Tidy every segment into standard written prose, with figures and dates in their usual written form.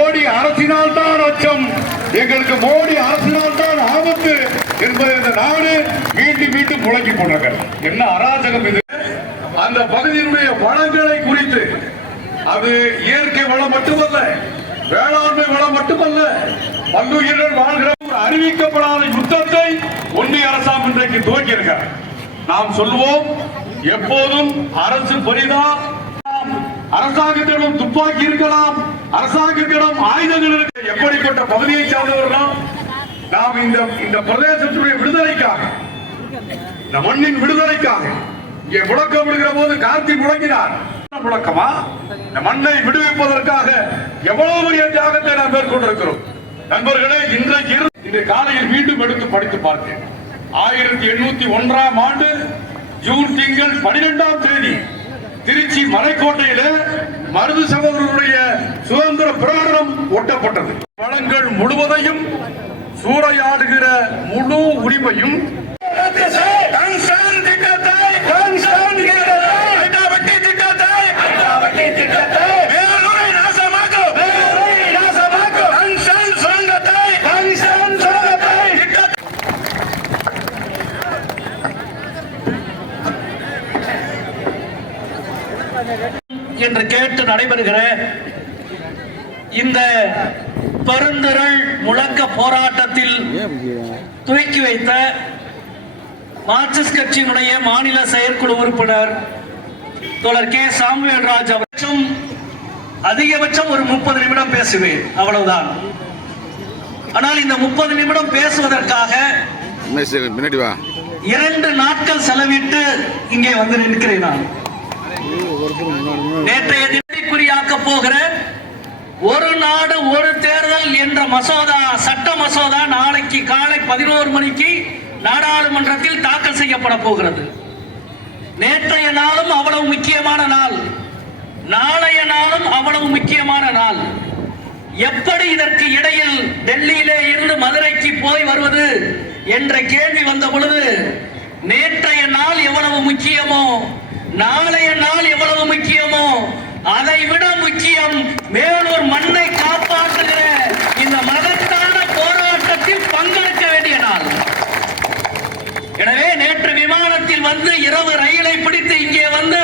மோடி அரசினால் தான் அச்சம், எங்களுக்கு மோடி அரசினால் தான் ஆபத்து என்பதை இந்த நாடு மீண்டும் மீண்டும் முழங்கி கொண்டார்கள். என்ன அராஜகம் இது! அந்த பகுதியினுடைய வளங்களை குறித்து, அது இயற்கை வளம் மட்டுமல்ல, வேளாண்மை வளம் மட்டுமல்ல, பல்லுயிர்கள் வாழ்கிற ஒரு அறிவிக்கப்படாத யுத்தத்தை ஒன்றிய அரசாங்கம் இன்றைக்கு துவக்கி இருக்கிறார். நாம் சொல்வோம், எப்போதும் அரசு பெரிதா, அரசாங்கத்திடம் துப்பாக்கி இருக்கலாம், அரசாங்கத்திடம் ஆயுதங்கள் இருக்க, எப்படிப்பட்ட பகுதியை சார்ந்தவர்கள் நாம் இந்த பிரதேசத்துடைய விடுதலைக்காக, இந்த மண்ணின் விடுதலைக்காக இங்கே முழக்கம் விடுகிற போது கார்த்தி முழங்கினார். முழக்கமா? இந்த மண்ணை விடுவிப்பதற்காக எவ்வளவு பெரிய தியாகத்தை நாம் மேற்கொண்டிருக்கிறோம். நண்பர்களே, இன்றைக்கு காலையில் மீண்டும் எடுத்து படித்து பார்த்தேன். 1801ஆம் ஆண்டு ஜூன் திங்கள் 12ஆம் தேதி திருச்சி மலைக்கோட்டையில மருது சகோதரருடைய சுதந்திர பிரகடனம் ஒட்டப்பட்டது. வளங்கள் முழுவதையும் சூறையாடுகிற முழு உரிமையும் என்று கேட்டு நடைபெறுகிற இந்த பெருந்திரள் முழக்க போராட்டத்தில் துவக்கி வைத்த மார்க்சிஸ்ட் கட்சியினுடைய மாநில செயற்குழு உறுப்பினர் தோழர் கே சாமுவேல் ராஜ் அவர்களும் அதிகபட்சம் ஒரு 30 நிமிடம் பேசுவேன், அவ்வளவுதான். ஆனால் இந்த 30 நிமிடம் பேசுவதற்காக 2 நாட்கள் செலவிட்டு இங்கே வந்து நிற்கிறேன். நான் நேற்றைய தினக்குறியாக்க போகிற ஒரு நாடு ஒரு தேர்தல் என்ற மசோதா, சட்ட மசோதா நாளைக்கு காலை 11 மணிக்கு நாடாளுமன்றத்தில் தாக்கல் செய்யப்பட போகிறது. நேற்றைய நாளும் அவ்வளவு முக்கியமான நாள், நாளைய நாளும் அவ்வளவு முக்கியமான நாள். எப்படி இதற்கு இடையில் டெல்லியிலே இருந்து மதுரைக்கு போய் வருவது என்ற கேள்வி வந்த பொழுது, நேற்றைய நாள் எவ்வளவு முக்கியமோ நாளைய நாள் எவ்வளவு முக்கியமோ அதை விட முக்கியம் மேலூர் மண்ணை காப்பாற்றுகிற இந்த மகத்தான போராட்டத்தில் பங்கெடுக்க வேண்டிய நாள். எனவே நேற்று விமானத்தில் வந்து இரவு ரயிலை பிடித்து இங்கே வந்து,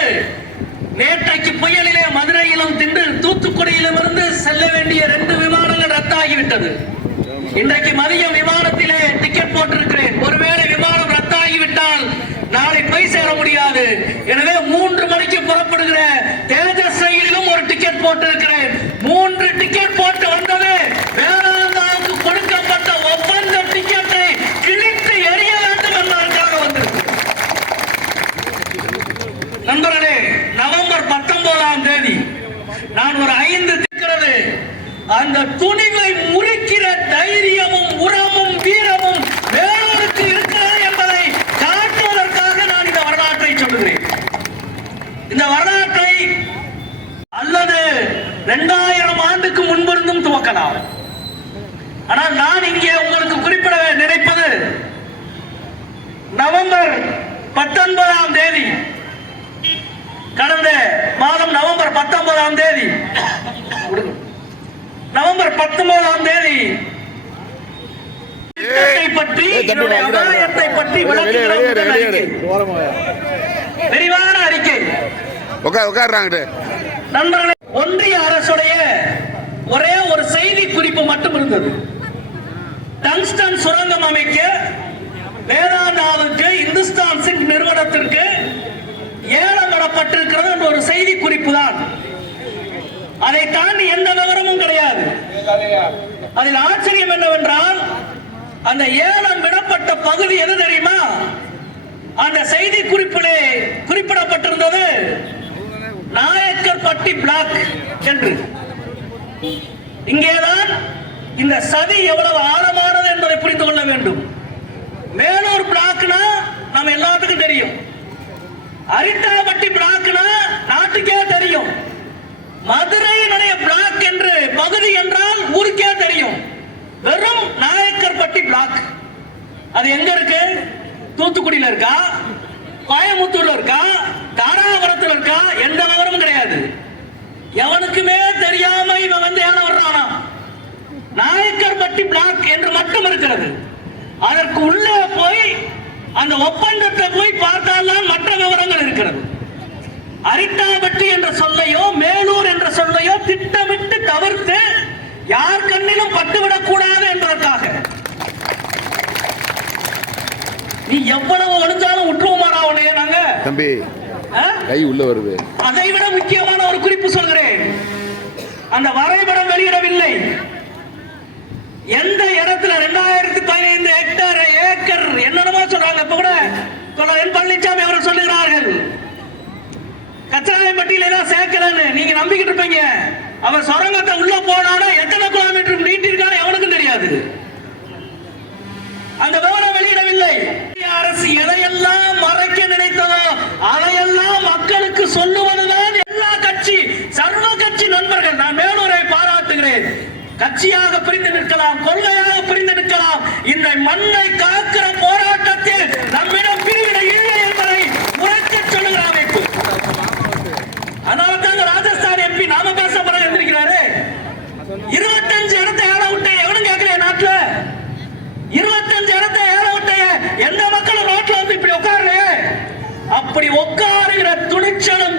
நேற்றைக்கு புயலிலே மதுரையிலும் தின்று தூத்துக்குடியிலும் இருந்து செல்ல வேண்டிய 2 விமானங்கள் ரத்தாகிவிட்டது. இன்றைக்கு மதியம் விமானத்திலே டிக்கெட் போட்டிருக்கிறேன். ஒருவேளை விமானம் ரத்தாகிவிட்டால் நாளை போய் சேர முடியாது. எனவே 3 மணிக்கு புறப்படுகிற தேஜஸ் ரயிலிலும் ஒரு டிக்கெட் போட்டிருக்கிறேன். 3 டிக்கெட் போட்டு வந்தது வேளாண்மைக்கு கொடுக்கப்பட்ட ஒப்பந்த டிக்கெட்டை கிழித்து எறிய வேண்டும் என்பதற்காக வந்திருக்கு. நண்பர்களே, நவம்பர் 19ஆம் தேதி நான் ஒரு 5 இருக்கிறது. அந்த துணிவை முறிக்கிற தைரியமும் உரமும் வீரமும் வேலூருக்கு இருக்கிறது என்பதை காட்டுவதற்காக நான் இந்த வரலாற்றை சொல்லுகிறேன். இந்த வரலாற்றை அல்லது 2000 ஆண்டுக்கு முன்பிருந்தும் துவக்கலாம். ஆனால் நான் இங்கே உங்களுக்கு குறிப்பிட நினைப்பது, நவம்பர் 19ஆம் தேதி, கடந்த மாதம் நவம்பர் 19ஆம் தேதி, நவம்பர் 19ஆம் தேதி பற்றி விரிவான அறிக்கை நண்பர்களே, ஒன்றிய அரசுடைய ஒரே ஒரு செய்தி குறிப்பு மட்டும் இருந்தது. டங்ஸ்டன் சுரங்கம் அமைக்க வேதாந்தாவுக்கு இந்துஸ்தான் சிங்க் நிறுவனத்திற்கு ஏலம் விடப்பட்டிருக்கிறது என்ற ஒரு செய்தி குறிப்பு தான். அதை தாண்டி எந்த விவரமும் கிடையாது. அதில் ஆச்சரியம் என்னவென்றால், அந்த ஏலம் விடப்பட்ட பகுதி எது தெரியுமா? அந்த செய்தி குறிப்பிலே குறிப்பிடப்பட்டிருந்தது நாயக்கர்பட்டி பிளாக் என்று. இங்கேதான் இந்த சதி எவ்வளவு ஆழமானது என்பதை புரிந்து கொள்ள வேண்டும். மேலூர் பிளாக்னா நம்ம எல்லாத்துக்கும் தெரியும், அரிட்டாபட்டி பிளாக்னா நாட்டுக்கே தெரியும், மதுரையினுடைய பிளாக் என்று பகுதி என்றால் ஊருக்கே தெரியும். வெறும் நாயக்கர்பட்டி பிளாக் அது எங்க இருக்கு? தூத்துக்குடியில இருக்கா, கோயம்புத்தூர்ல இருக்கா, தாராபுரத்தில் இருக்கா? எந்த விவரமும் கிடையாது. எவனுக்குமே தெரியாம இவன் வந்து ஏலம் வர்றானா? என்று மட்டும் இருக்கிறது. அதற்கு உள்ளே போய் அந்த ஒப்பந்தத்தை போய் பார்த்தால்தான் மற்ற விவரங்கள் இருக்கிறது. அரிட்டாபட்டி என்ற சொல்லையோ மேலூர் என்ற சொல்லையோ திட்டமிட்டு தவிர்த்து யார் கண்ணிலும் பட்டுவிடக் கூடாது என்பதற்காக நீ எவ்வளவு ஒழுங்காலும் விட்டுருவோமாடா உன்னைய நாங்க தம்பி கை உள்ள வருது. அதை விட முக்கியமான ஒரு குறிப்பு சொல்கிறேன். அந்த வரைபடம் வெளியிடவில்லை. எந்த இடத்துல 2015 ஹெக்டேர் ஏக்கர் என்னென்னமோ சொல்றாங்க. இப்ப கூட என் பழனிசாமி அவர்கள் சொல்லுகிறார்கள் கச்சராயம்பட்டியில தான் சேர்க்கலன்னு. நீங்க நம்பிக்கிட்டு இருப்பீங்க. அவர் சுரங்கத்தை உள்ள போனாலும் எத்தனை கிலோமீட்டர் நீட்டிருக்கான்னு எவனுக்கும் தெரியாது. அந்த விவரம் வெளியிடவில்லை. அரசு எதையெல்லாம் மறைக்க நினைத்ததோ அதையெல்லாம் மக்களுக்கு சொல்லுவதுதான் எல்லா கட்சி சர்வ கட்சி நண்பர்கள். நான் மேலூரை பாராட்டுகிறேன். கட்சியாக பிரிந்து நிற்கலாம், கொள்கையாக பிரிந்து நிற்கலாம். இந்த மண்ணை காக்கிற போராட்டத்தில் நம்மிடம் பிரிவினை இல்லை என்பதை உரைக்க சொல்லுகிற அமைப்பு. அதனால தான் ராஜஸ்தான் எம்பி நாம பேச பிறகு இருந்திருக்கிறாரு. 25 இடத்தை ஏழை விட்ட எவனும் கேட்கலையே நாட்டுல. 25 இடத்தை ஏழை விட்ட எந்த மக்களும் ரோட்ல வந்து இப்படி உட்காருல. அப்படி உட்காருகிற துணிச்சலும்